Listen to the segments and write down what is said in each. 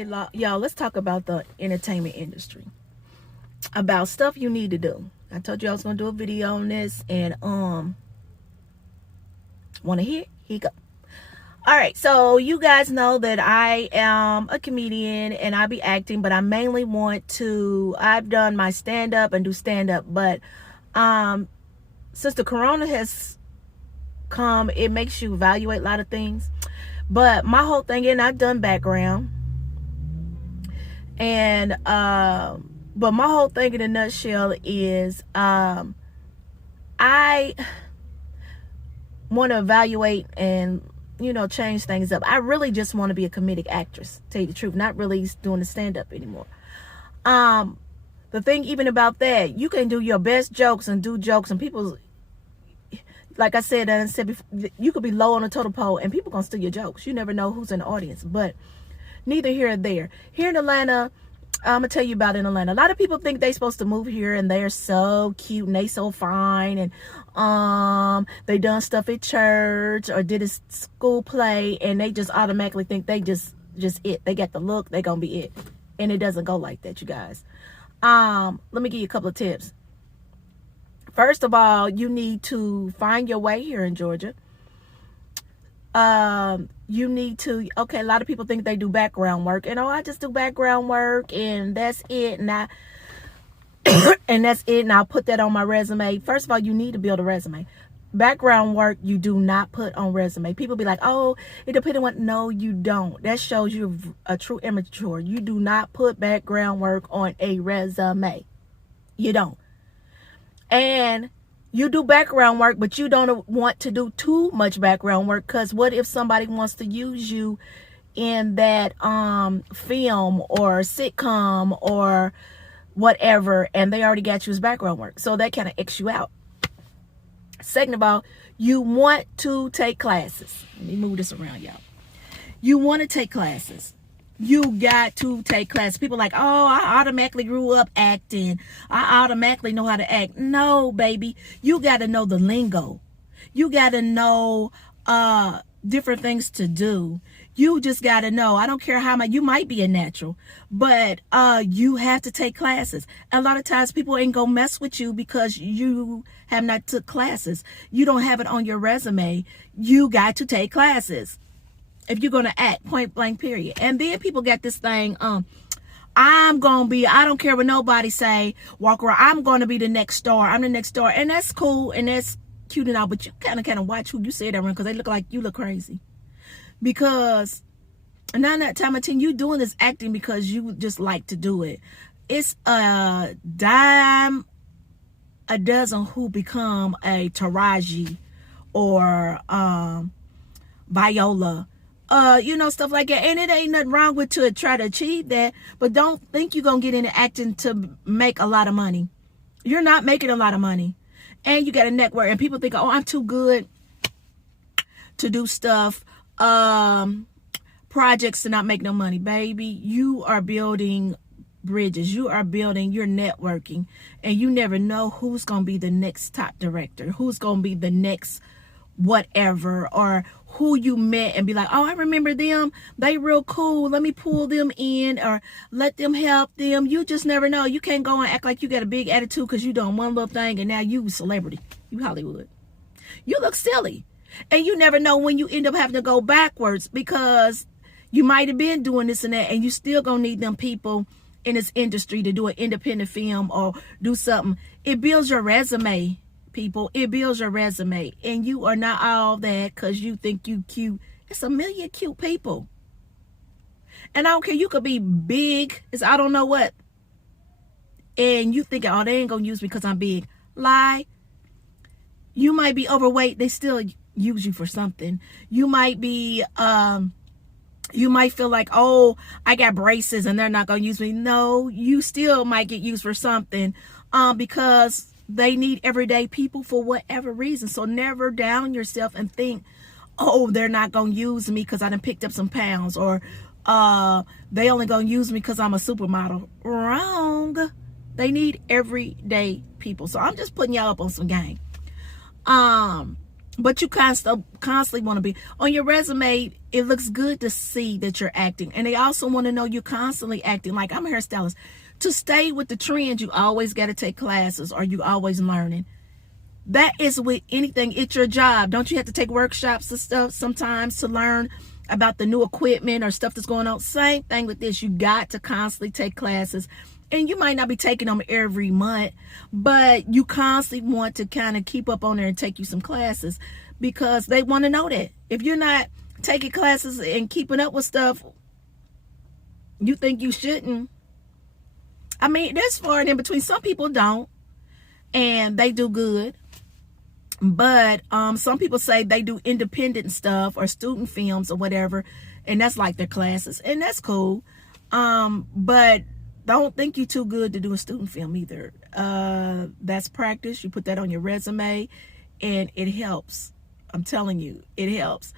Okay, y'all, let's talk about the entertainment industry. About stuff you need to do. I told you I was gonna do a video on this, and wanna hear? Here you go. All right, so you guys know that I am a comedian and I be acting, but I mainly I've done my stand-up and do stand-up, but since the corona has come, it makes you evaluate a lot of things. But my whole thing, and I've done background, and but my whole thing in a nutshell is I want to evaluate and change things up. I really just want to be a comedic actress, tell you the truth, not really doing the stand-up anymore. The thing even about that, you can do your best jokes and do jokes, and people, like I said before, you could be low on the totem pole and people gonna steal your jokes. You never know who's in the audience. But neither here or there. Here in Atlanta, I'm gonna tell you about in Atlanta. A lot of people think they're supposed to move here and they're so cute and they so fine, and they done stuff at church or did a school play, and they just automatically think they just it. They got the look, they gonna be it. And it doesn't go like that, you guys. Let me give you a couple of tips. First of all, you need to find your way here in Georgia. You need to, a lot of people think they do background work, and I just do background work and that's it, and that's it, and I'll put that on my resume. First of all, you need to build a resume. Background work you do not put on resume. People be like, oh, it depends on what. No, you don't. That shows you're a true immature. You do not put background work on a resume. You don't. And you do background work, but you don't want to do too much background work, because what if somebody wants to use you in that film or sitcom or whatever, and they already got you as background work? So that kind of X you out. Second of all, you want to take classes. Let me move this around, y'all. You want to take classes. You got to take classes. People are like, oh, I automatically grew up acting. I automatically know how to act. No, baby. You got to know the lingo. You got to know different things to do. You just got to know. I don't care how much. You might be a natural, but you have to take classes. A lot of times people ain't gonna mess with you because you have not took classes. You don't have it on your resume. You got to take classes if you're going to act, point blank, period. And then people got this thing, I'm going to be, I don't care what nobody say, walk around, I'm going to be the next star. I'm the next star. And that's cool and that's cute and all, but you kind of watch who you say that around, because they look like you look crazy. Because 9 out of 10 times, you doing this acting because you just like to do it. It's a dime a dozen who become a Taraji or Viola. Stuff like that. And it ain't nothing wrong with to try to achieve that, but don't think you're going to get into acting to make a lot of money. You're not making a lot of money. And you got a network, and people think, oh, I'm too good to do stuff, projects to not make no money. Baby, you are building bridges. You're networking, and you never know who's going to be the next top director, who's going to be the next whatever, or who you met and be like, oh, I remember them, they real cool, let me pull them in or let them help them. You just never know. You can't go and act like you got a big attitude because you doing one little thing and now you celebrity, you Hollywood. You look silly, and you never know when you end up having to go backwards, because you might have been doing this and that, and you still gonna need them people in this industry to do an independent film or do something. It builds your resume, people. It builds your resume, and you are not all that because you think you cute. It's a million cute people, and I don't care. You could be big as I don't know what, and you think, oh, they ain't gonna use me because I'm big. Lie. You might be overweight, they still use you for something. You might be you might feel like, oh, I got braces and they're not gonna use me. No, you still might get used for something, because they need everyday people for whatever reason. So never down yourself and think, oh, they're not gonna use me because I done picked up some pounds, or they only gonna use me because I'm a supermodel. Wrong. They need everyday people. So I'm just putting y'all up on some game. But you constantly want to be on your resume. It looks good to see that you're acting, and they also want to know you're constantly acting. Like, I'm a hairstylist. To stay with the trend, you always got to take classes, or you always learning. That is with anything. It's your job. Don't you have to take workshops and stuff sometimes to learn about the new equipment or stuff that's going on? Same thing with this. You got to constantly take classes. And you might not be taking them every month, but you constantly want to kind of keep up on there and take you some classes, because they want to know that. If you're not taking classes and keeping up with stuff, you think you shouldn't. I mean, there's far and in between. Some people don't, and they do good. But some people say they do independent stuff or student films or whatever, and that's like their classes, and that's cool. But don't think you're too good to do a student film either. That's practice. You put that on your resume, and it helps. I'm telling you, it helps.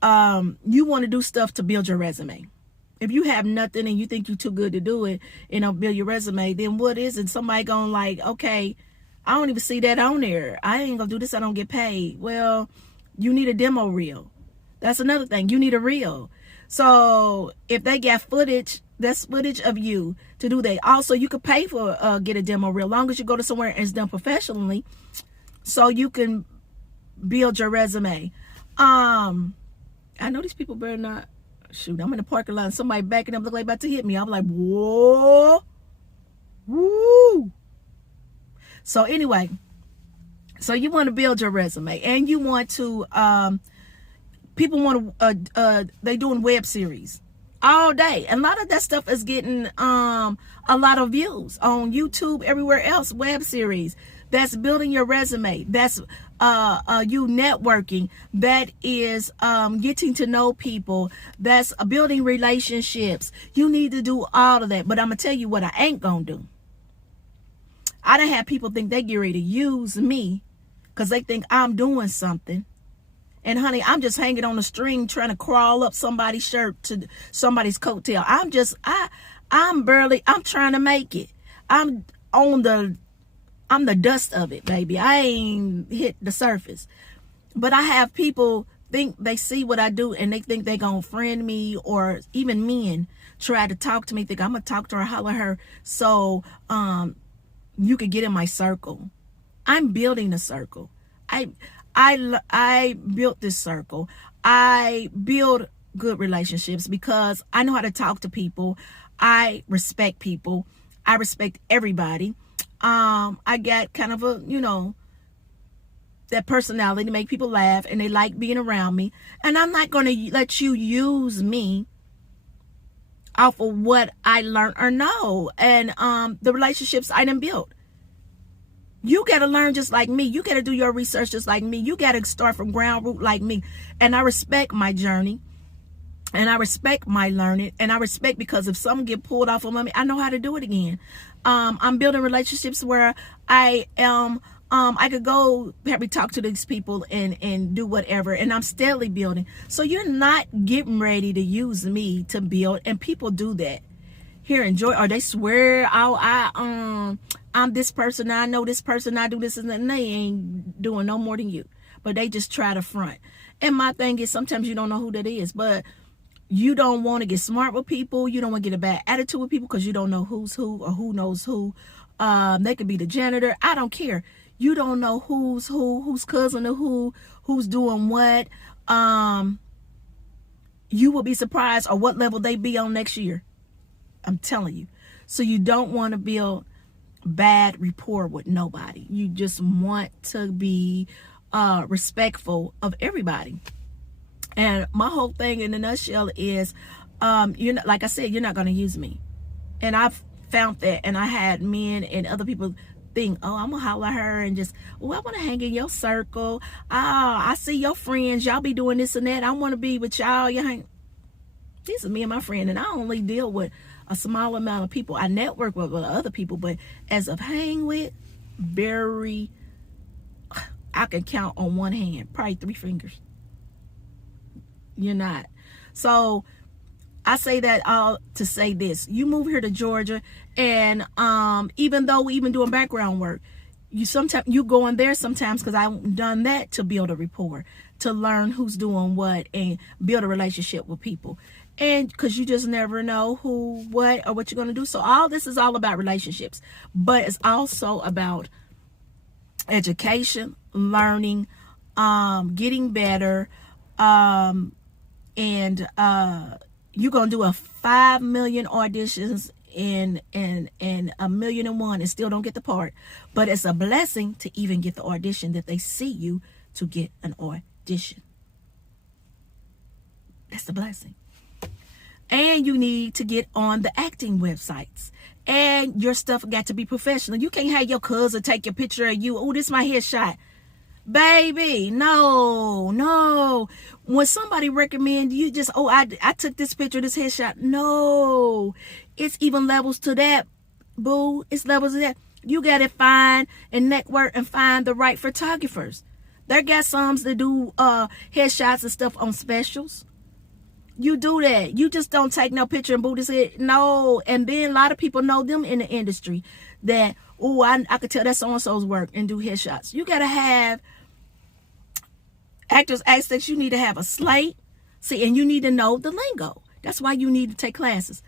You want to do stuff to build your resume. If you have nothing and you think you're too good to do it and don't build your resume, then what is it? Somebody going like, okay, I don't even see that on there. I ain't gonna do this. I don't get paid. Well, you need a demo reel. That's another thing. You need a reel. So if they got footage, that's footage of you to do that. Also, you could pay for get a demo reel, long as you go to somewhere and it's done professionally, so you can build your resume. I know these people better not. Shoot, I'm in the parking lot and somebody backing up, look like about to hit me. I'm like, whoa, woo. So anyway, so you want to build your resume, and you want to. People want to. They doing web series all day, and a lot of that stuff is getting a lot of views on YouTube, everywhere else. Web series. That's building your resume. That's you networking. That is getting to know people. That's building relationships. You need to do all of that. But I'm gonna tell you what I ain't gonna do. I done had people think they get ready to use me because they think I'm doing something. And honey, I'm just hanging on a string trying to crawl up somebody's shirt to somebody's coattail. I'm trying to make it. I'm the dust of it, baby. I ain't hit the surface. But I have people think they see what I do and they think they gonna friend me, or even men try to talk to me, think I'm gonna talk to her, holler at her, so you could get in my circle. I'm building a circle. I built this circle. I build good relationships because I know how to talk to people. I respect people. I respect everybody. I got kind of a, that personality to make people laugh, and they like being around me. And I'm not going to let you use me off of what I learned or know, and the relationships I done built. You got to learn just like me. You got to do your research just like me. You got to start from ground root like me. And I respect my journey, and I respect my learning, and I respect, because if something get pulled off of me, I know how to do it again. I'm building relationships where I could go probably talk to these people and do whatever, and I'm steadily building. So you're not getting ready to use me to build, and people do that here in Georgia, or they swear, I'm this person, I know this person, I do this, and they ain't doing no more than you, but they just try to front. And my thing is, sometimes you don't know who that is, but you don't want to get smart with people. You don't want to get a bad attitude with people because you don't know who's who or who knows who. They could be the janitor. I don't care. You don't know who's who, who's cousin to who, who's doing what. You will be surprised on what level they be on next year. I'm telling you. So you don't want to build bad rapport with nobody. You just want to be respectful of everybody. And my whole thing in a nutshell is, like I said, you're not going to use me. And I've found that, and I had men and other people think, oh, I'm gonna holler at her and just, I want to hang in your circle. I see your friends, y'all be doing this and that. I want to be with y'all. This is me and my friend, and I only deal with a small amount of people. I network with other people, but as of hang with, I can count on one hand, probably 3 fingers. You're not. So I say that all to say this. You move here to Georgia, and even though we even doing background work, you go in there sometimes, because I've done that, to build a rapport, to learn who's doing what, and build a relationship with people. And because you just never know who, what, or what you're going to do. So all this is all about relationships, but it's also about education, learning, getting better, and you're going to do a 5 million auditions and 1,000,001 and still don't get the part. But it's a blessing to even get the audition, that they see you to get an audition. That's a blessing. And you need to get on the acting websites. And your stuff got to be professional. You can't have your cousin take your picture of you. Oh, this is my headshot. Baby, no. When somebody recommend you, just, oh, I took this picture, this headshot. No. It's even levels to that, boo. It's levels to that. You got to find and network and find the right photographers. There got some that do headshots and stuff on specials. You do that. You just don't take no picture and boo this head. No. And then a lot of people know them in the industry that, oh, I could tell that's so-and-so's work, and do headshots. You got to have actors access. You need to have a slate. See, and you need to know the lingo. That's why you need to take classes.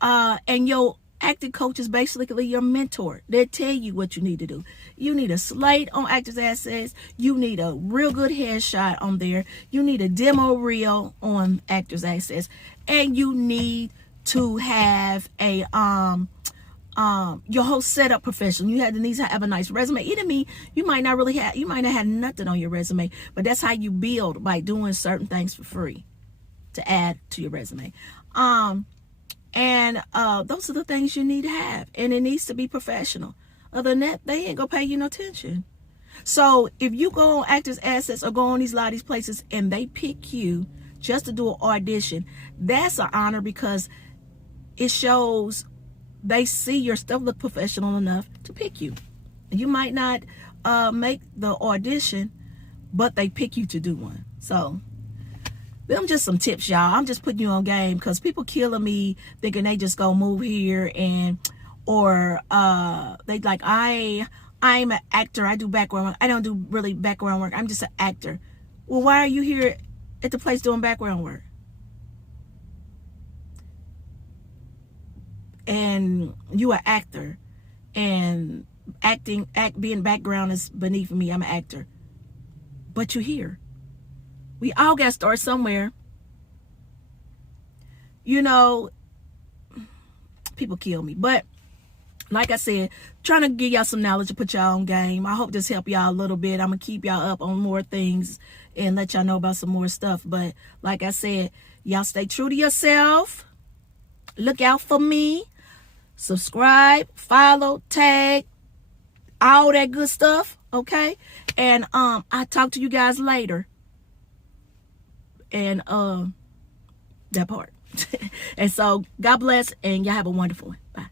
And your acting coach is basically your mentor. They'll tell you what you need to do. You need a slate on Actors Access. You need a real good headshot on there. You need a demo reel on Actors Access. And you need to have a your whole setup professional. You need to have a nice resume. Either me, you might not have nothing on your resume, but that's how you build, by doing certain things for free to add to your resume. And those are the things you need to have, and it needs to be professional. Other than that, they ain't gonna pay you no attention. So if you go on Actors Access or go on a lot of these places and they pick you just to do an audition, that's an honor, because it shows they see your stuff look professional enough to pick you. You might not make the audition, but they pick you to do one. So them just some tips, y'all. I'm just putting you on game, because people killing me thinking they just go move here, and or they like, I'm an actor, I do background work. I don't do really background work, I'm just an actor. Well, why are you here at the place doing background work? And you an actor, and being background is beneath me. I'm an actor, but you're here. We all got to start somewhere. You know, people kill me. But like I said, trying to give y'all some knowledge to put y'all on game. I hope this helped y'all a little bit. I'm going to keep y'all up on more things and let y'all know about some more stuff. But like I said, y'all stay true to yourself. Look out for me. Subscribe, follow, tag, all that good stuff. Okay? And I'll talk to you guys later. And that part. And so God bless, and y'all have a wonderful one. Bye.